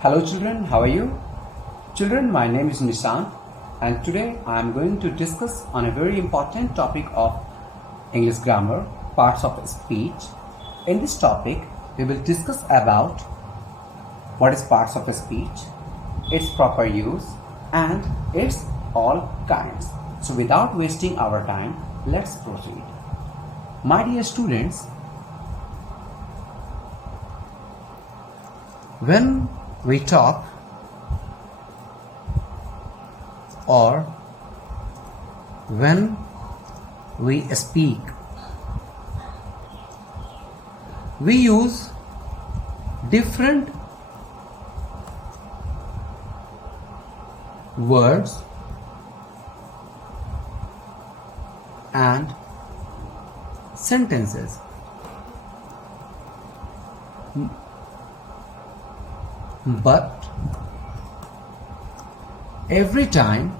Hello children, how are you? Children, my name is Nishant and today I am going to discuss on a very important topic of English grammar, parts of speech. In this topic, we will discuss about what is parts of speech, its proper use and its all kinds. So without wasting our time, let's proceed. My dear students, when we talk or when we speak, we use different words and sentences. But every time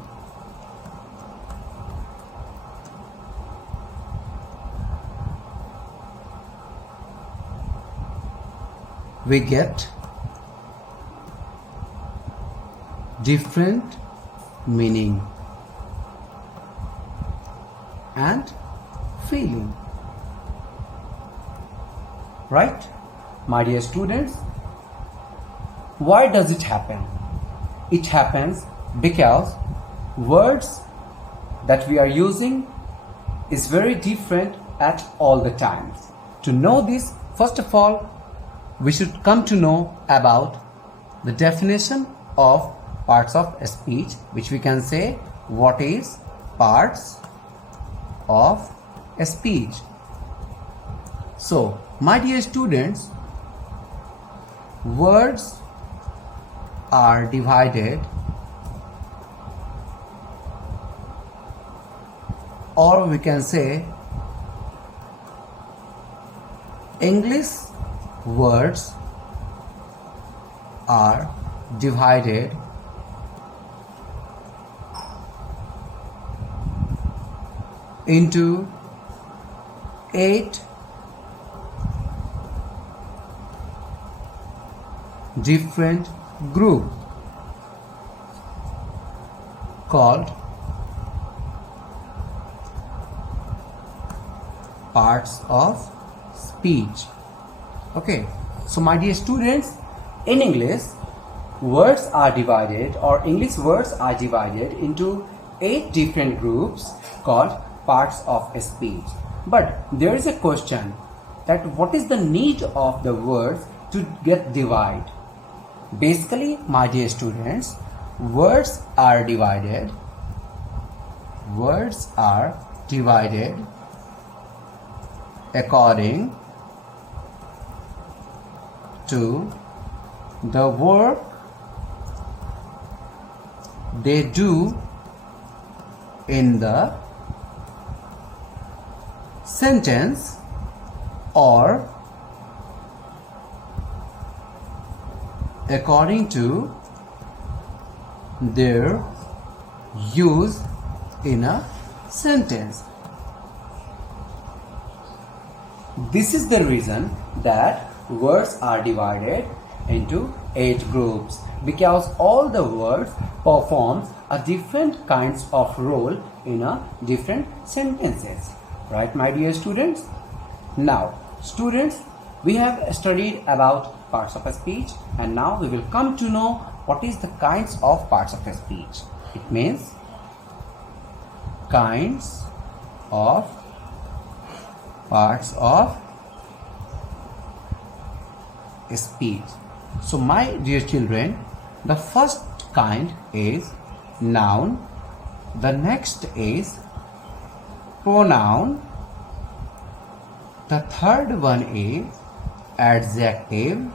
we get different meaning and feeling. Right? My dear students, why does it happen? It happens because words that we are using is very different at all the times. To know this, first of all, we should come to know about the definition of parts of speech, which we can say what is parts of speech. So, my dear students, words are divided, or we can say English words are divided into 8 different groups called parts of speech. Okay, so my dear students, in English, words are divided or English words are divided into 8 different groups called parts of speech. But there is a question that what is the need of the words to get divided? Basically, my dear students, words are divided according to the work they do in the sentence or according to their use in a sentence. This is the reason that words are divided into 8 groups, because all the words performs a different kinds of role in a different sentences. Right, my dear students? Now, students, we have studied about parts of a speech and now we will come to know what is the kinds of parts of a speech. It means kinds of parts of speech. So my dear children, the first kind is noun, the next is pronoun, the third one is adjective,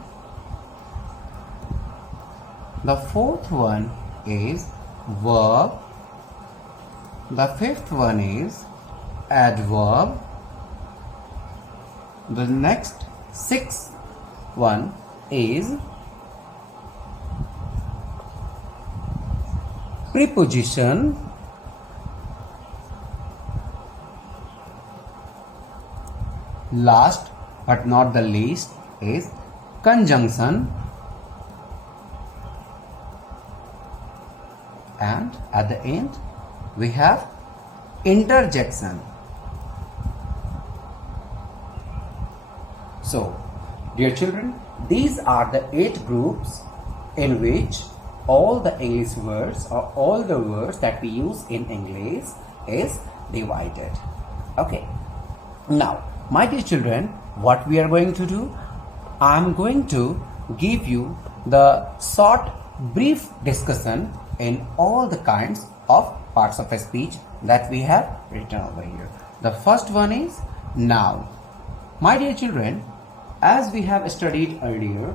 the fourth one is verb, the fifth one is adverb, the next sixth one is preposition, last but not the least is conjunction, and at the end we have interjection. So, dear children, these are the 8 groups in which all the English words or all the words that we use in English is divided. Okay. Now, my dear children, what we are going to do? I am going to give you the short, brief discussion in all the kinds of parts of a speech that we have written over here. The first one is noun. My dear children, as we have studied earlier,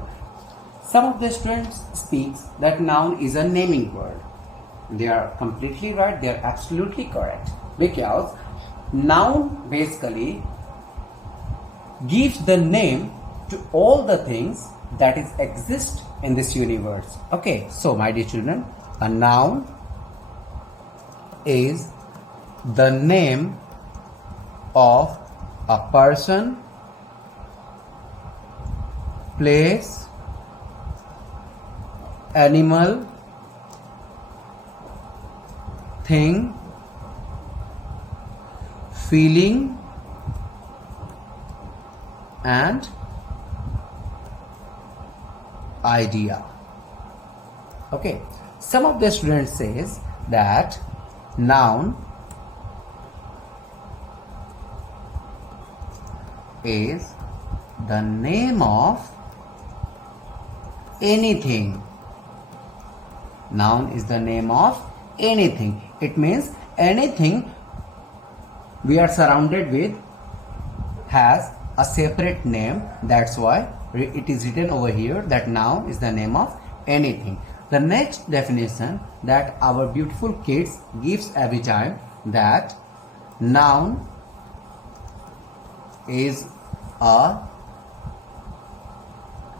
some of the students speaks that noun is a naming word. They are completely right, they are absolutely correct, because noun basically gives the name to all the things that is exist in this universe. Okay, so my dear children, a noun is the name of a person, place, animal, thing, feeling, and idea. Okay, some of the students says that noun is the name of anything. Noun is the name of anything. It means anything we are surrounded with has a separate name. That's why it is written over here that noun is the name of anything. The next definition that our beautiful kids gives every time, that noun is a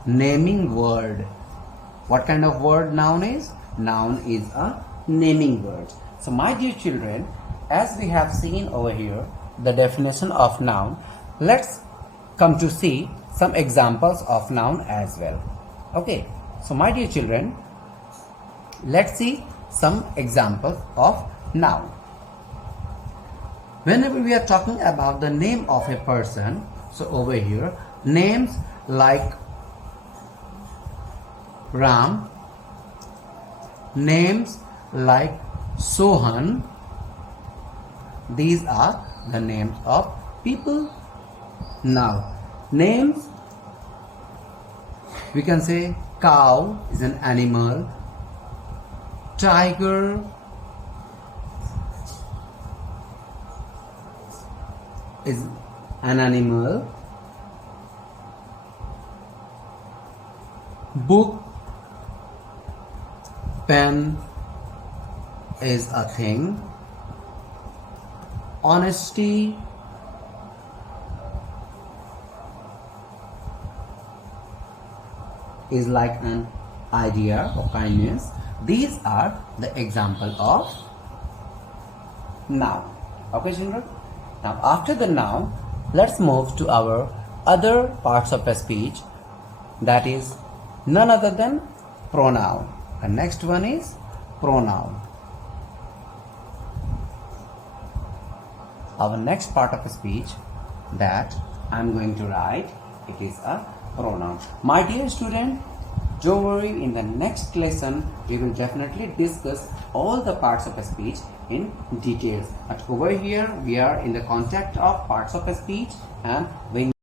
naming word. What kind of word noun is? Noun is a naming word. So my dear children, as we have seen over here the definition of noun, let's come to see some examples of noun as well. Okay, so my dear children, let's see some examples of noun. Whenever we are talking about the name of a person, so over here, names like Ram, names like Sohan, these are the names of people. Now, names, we can say cow is an animal, tiger is an animal, book, pen is a thing, honesty is like an idea of kindness. These are the example of noun. Okay, children? Now, after the noun, let's move to our other parts of a speech, that is none other than pronoun. The next one is pronoun. Our next part of a speech that I'm going to write, it is a pronoun. My dear student, don't worry, in the next lesson we will definitely discuss all the parts of a speech in details. But over here we are in the context of parts of a speech, and when